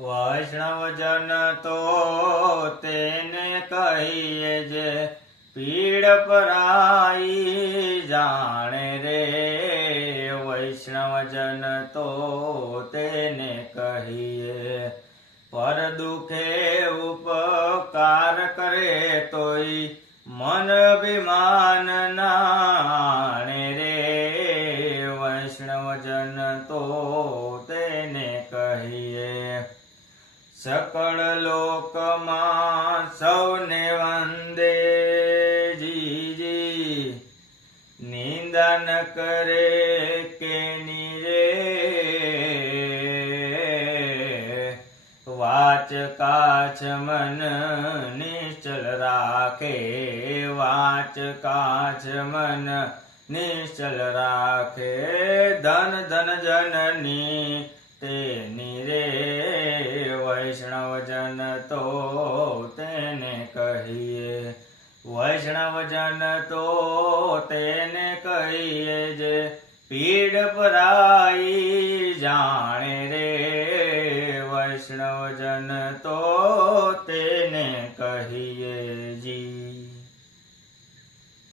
વૈષ્ણવજન તો તેને કહીએ જે પીડ પરાઈ જાણે રે. વૈષ્ણવજન તો તેને કહીએ પર દુખે ઉપકાર કરે તોય મન અભિમાન નાણે રે. વૈષ્ણવજન તો તેને કહીએ સકળ લોકમાં સૌને વંદે જીજી નિંદા ન કરે કેની રે. વાચ કાચ મન નિશ્ચલ રાખે વાચ કાચ મન નિશ્ચલ રાખે ધન ધન જનની તેની રે. વૈષ્ણવજન તો તેને કહીએ વૈષ્ણવજન તો તેને કહીએ જે પીડ પરાઈ જાણે રે. વૈષ્ણવજન તો તેને કહીએ જી.